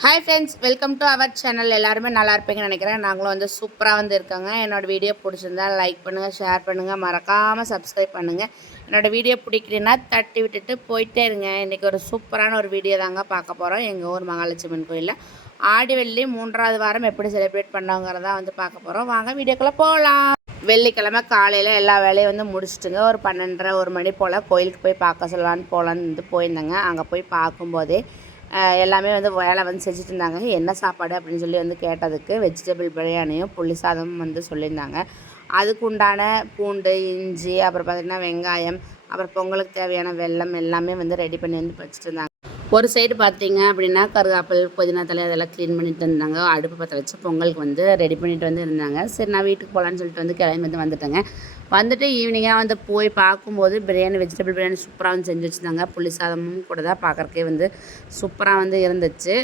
Hi friends welcome to our channel எல்லாருமே நல்லா இருப்பீங்கன்னு நினைக்கிறேன். நாங்களும் வந்து சூப்பராக வந்து இருக்காங்க. என்னோடய வீடியோ பிடிச்சிருந்தா லைக் பண்ணுங்கள் ஷேர் பண்ணுங்கள் மறக்காமல் சப்ஸ்கிரைப் பண்ணுங்கள் என்னோடய வீடியோ பிடிக்கலனா தட்டி விட்டுட்டு போயிட்டே இருங்க. இன்றைக்கி ஒரு சூப்பரான ஒரு வீடியோ தாங்க பார்க்க போகிறோம் எங்கள் ஊர் மகாலட்சுமன் கோயிலில். ஆடி வெள்ளி மூன்றாவது வாரம் எப்படி செலிப்ரேட் பண்ணாங்கிறதா வந்து பார்க்க போகிறோம் வாங்க வீடியோக்குள்ளே போகலாம் வெள்ளிக்கிழமை காலையில் எல்லா வேலையும் வந்து முடிச்சுட்டுங்க. ஒரு பன்னெண்டரை ஒரு மணி போல் கோயிலுக்கு போய் பார்க்க சொல்லலான்னு போகலான்னு வந்து போயிருந்தேங்க. அங்கே போய் பார்க்கும்போதே எல்லாமே வந்து வேலை வந்து செஞ்சுட்டு இருந்தாங்க என்ன சாப்பாடு அப்படின்னு சொல்லி வந்து கேட்டதுக்கு வெஜிடபிள் பிரியாணியும் புளி சாதமும் வந்து சொல்லியிருந்தாங்க. அதுக்கு உண்டான பூண்டு இஞ்சி அப்புறம் பார்த்திங்கன்னா வெங்காயம் அப்புறம் பொங்கலுக்கு தேவையான வெல்லம் எல்லாமே வந்து ரெடி பண்ணி வந்து வச்சுட்டு இருந்தாங்க ஒரு சைடு பார்த்தீங்க அப்படின்னா கருகாப்பில் புதினா தலை அதெல்லாம் க்ளீன் பண்ணிட்டு இருந்தாங்க. அடுப்பு பற்ற வச்சு பொங்கலுக்கு வந்து ரெடி பண்ணிட்டு வந்து இருந்தாங்க. சரி நான் வீட்டுக்கு போகலான்னு சொல்லிட்டு வந்து கிளம்பி வந்து வந்துட்டேங்க. வந்துட்டு ஈவினிங்காக வந்து போய் பார்க்கும்போது பிரியாணி வெஜிடபிள் பிரியாணி சூப்பராக வந்து செஞ்சு வச்சுருந்தாங்க. புளி சாதமும் கூட தான் பார்க்குறக்கே வந்து சூப்பராக வந்து இருந்துச்சு.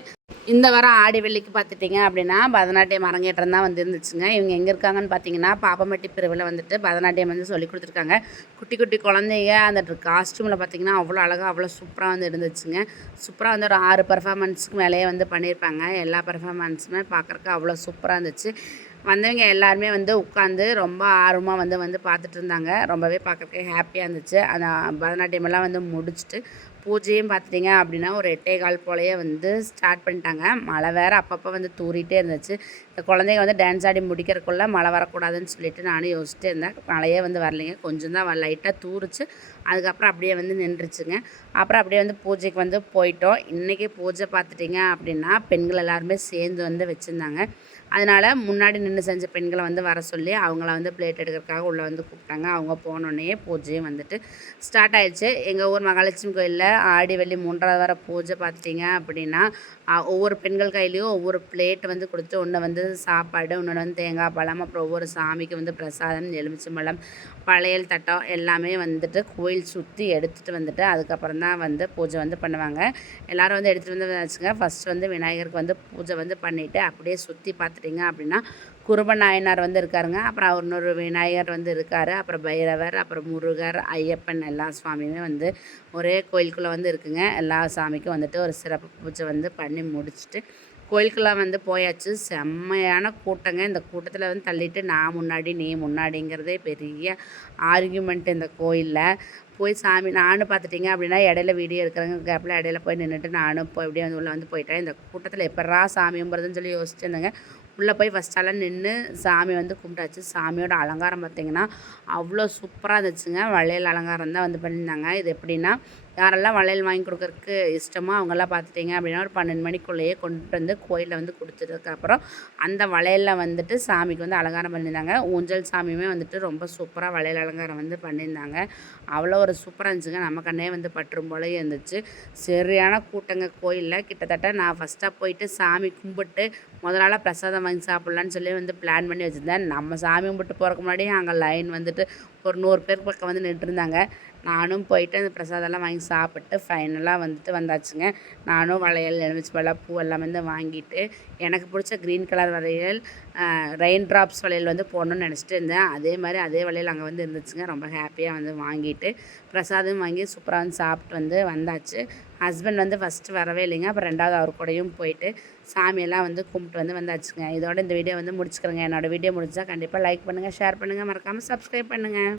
இந்த வாரம் ஆடி வெள்ளிக்கு பார்த்துட்டிங்க அப்படின்னா பரதநாட்டியம் அரங்கேற்றம் தான் வந்து இருந்துச்சுங்க இவங்க எங்கே இருக்காங்கன்னு பார்த்தீங்கன்னா பாப்பமட்டி பிரிவில் வந்துட்டு பரதநாட்டியம் வந்து சொல்லி கொடுத்துருக்காங்க. குட்டி குட்டி குழந்தைங்க அந்த காஸ்ட்யூமில் பார்த்தீங்கன்னா அவ்வளோ அழகாக அவ்வளோ சூப்பராக வந்து இருந்துச்சுங்க. சூப்பராக வந்து ஒரு ஆறு பர்ஃபார்மன்ஸுக்கு மேலேயே வந்து பண்ணியிருப்பாங்க. எல்லா பர்ஃபார்மன்ஸுமே பார்க்குறக்கு அவ்வளோ சூப்பராக இருந்துச்சு. வந்தவங்க எல்லாருமே வந்து உட்காந்து ரொம்ப ஆர்வமாக வந்து வந்து பார்த்துட்டு இருந்தாங்க. ரொம்பவே பார்க்குறதுக்கு ஹாப்பியாக இருந்துச்சு. அந்த பரதநாட்டியமெல்லாம் வந்து முடிச்சுட்டு பூஜையும் பார்த்துட்டிங்க அப்படின்னா ஒரு எட்டே கால் போலயே வந்து ஸ்டார்ட் பண்ணிட்டாங்க. மழை வேறு அப்பப்போ வந்து தூரிகிட்டே இருந்துச்சு. இந்த குழந்தைங்க வந்து டான்ஸ் ஆடி முடிக்கிறதுக்குள்ளே மழை வரக்கூடாதுன்னு சொல்லிட்டு நானும் யோசிச்சுட்டே இருந்தேன். மழையே வந்து வரலைங்க. கொஞ்சம் தான் லைட்டாக தூரிச்சு அதுக்கப்புறம் அப்படியே வந்து நின்றுச்சுங்க. அப்புறம் அப்படியே வந்து பூஜைக்கு வந்து போயிட்டோம். இன்றைக்கி பூஜை பார்த்துட்டிங்க அப்படின்னா பெண்கள் எல்லாருமே சேர்ந்து வந்து வச்சுருந்தாங்க. அதனால் முன்னாடி நின்று செஞ்ச பெண்களை வந்து வர சொல்லி அவங்கள வந்து பிளேட் எடுக்கிறதுக்காக உள்ளே வந்து கூப்பிட்டாங்க. அவங்க போனோடனே பூஜையும் வந்துட்டு ஸ்டார்ட் ஆயிடுச்சு. எங்கள் ஊர் மகாலட்சுமி கோயிலில் ஆடி வெள்ளி மூன்றாவது வர பூஜை பார்த்துட்டிங்க அப்படின்னா ஒவ்வொரு பெண்கள் கையிலையும் ஒவ்வொரு பிளேட் வந்து கொடுத்து ஒன்று வந்து சாப்பாடு இன்னொன்று வந்து தேங்காய் பழம் அப்புறம் ஒவ்வொரு சாமிக்கு வந்து பிரசாதம் எலுமிச்சம்பழம் பழையல் தட்டம் எல்லாமே வந்துட்டு கோயில் சுற்றி எடுத்துகிட்டு வந்துட்டு அதுக்கப்புறம் தான் வந்து பூஜை வந்து பண்ணுவாங்க. எல்லோரும் வந்து எடுத்துகிட்டு வந்து வச்சுங்க. ஃபஸ்ட் வந்து விநாயகருக்கு வந்து பூஜை வந்து பண்ணிவிட்டு அப்படியே சுற்றி பார்த்துட்டிங்க அப்படின்னா குருப நாயனார் வந்து இருக்காருங்க. அப்புறம் அவர் இன்னொரு விநாயகர் வந்து இருக்கார். அப்புறம் பைரவர் அப்புறம் முருகர் ஐயப்பன் எல்லா சுவாமியுமே வந்து ஒரே கோயிலுக்குள்ளே வந்து இருக்குங்க. எல்லா சாமிக்கும் வந்துட்டு ஒரு சிறப்பு பூஜை வந்து பண்ணி முடிச்சுட்டு கோயிலுக்கெல்லாம் வந்து போயாச்சு. செம்மையான கூட்டங்க. இந்த கூட்டத்தில் வந்து தள்ளிட்டு நான் முன்னாடி நீ முன்னாடிங்கிறதே பெரிய ஆர்கியூமெண்ட் இந்த கோயிலில். போய் சாமி நானும் பார்த்துட்டிங்க அப்படின்னா இடையில வீடியோ இருக்கிறவங்க கேப்பில் இடையில போய் நின்றுட்டு நானும் இப்போ இப்படியே வந்து உள்ளே வந்து போயிட்டேன். இந்த கூட்டத்தில் எப்படா சாமி கும்பிட்றதுன்னு சொல்லி யோசிச்சுட்டு உள்ளே போய் ஃபஸ்ட்டாலாம் நின்று சாமி வந்து கும்பிட்டாச்சு. சாமியோட அலங்காரம் பார்த்திங்கன்னா அவ்வளோ சூப்பராக இருந்துச்சுங்க. வளையல் அலங்காரம் தான் வந்து பண்ணியிருந்தாங்க. இது எப்படின்னா யாரெல்லாம் வளையல் வாங்கி கொடுக்குறக்கு இஷ்டமோ அவங்கெல்லாம் பார்த்துட்டிங்க அப்படின்னா ஒரு பன்னெண்டு மணிக்குள்ளேயே கொண்டு வந்து கோயிலில் வந்து கொடுத்ததுக்கப்புறம் அந்த வளையலில் வந்துட்டு சாமிக்கு வந்து அலங்காரம் பண்ணியிருந்தாங்க. ஊஞ்சல் சாமியுமே வந்துட்டு ரொம்ப சூப்பராக வளையல் அலங்காரம் வந்து பண்ணியிருந்தாங்க. அவ்வளோ ஒரு சூப்பராக இருந்துச்சுங்க. நம்ம கண்ணே வந்து பற்றும் போலயே இருந்துச்சு. சரியான கூட்டங்க கோயிலில். கிட்டத்தட்ட நான் ஃபஸ்ட்டாக போயிட்டு சாமி கும்பிட்டு முத பிரசாதம் வாங்கி சாப்பிட்லான்னு சொல்லி வந்து பிளான் பண்ணி வச்சுருந்தேன். நம்ம சாமி கும்பிட்டு போகிறக்கு முன்னாடி அங்கே லைன் வந்துட்டு ஒரு நூறு பேர் பக்கம் வந்து நின்றுருந்தாங்க. நானும் போயிட்டு அந்த பிரசாதம்லாம் வாங்கி சாப்பிட்டு ஃபைனலாக வந்துட்டு வந்தாச்சுங்க. நானும் வளையல் எலுமிச்சம்பழம் பூ எல்லாம் வந்து வாங்கிட்டு எனக்கு பிடிச்ச க்ரீன் கலர் வளையல் ரெயின் ட்ராப்ஸ் வளையல் வந்து போடணும்னு நினச்சிட்டு இருந்தேன். அதே மாதிரி அதே வளையல் அங்கே வந்து இருந்துச்சுங்க. ரொம்ப ஹாப்பியாக வந்து வாங்கிட்டு பிரசாதம் வாங்கி சூப்பராக வந்து சாப்பிட்டு வந்து வந்தாச்சு. ஹஸ்பண்ட் வந்து ஃபஸ்ட்டு வரவே இல்லைங்க. அப்புறம் ரெண்டாவது அவர் கூடயும் போயிட்டு சாமியெல்லாம் வந்து கும்பிட்டு வந்து வந்தாச்சுங்க. இதோட இந்த வீடியோ வந்து முடிச்சுக்கிறேங்க. என்னோடய வீடியோ முடிஞ்சால் கண்டிப்பாக லைக் பண்ணுங்கள் ஷேர் பண்ணுங்கள் மறக்காமல் சப்ஸ்கிரைப் பண்ணுங்கள்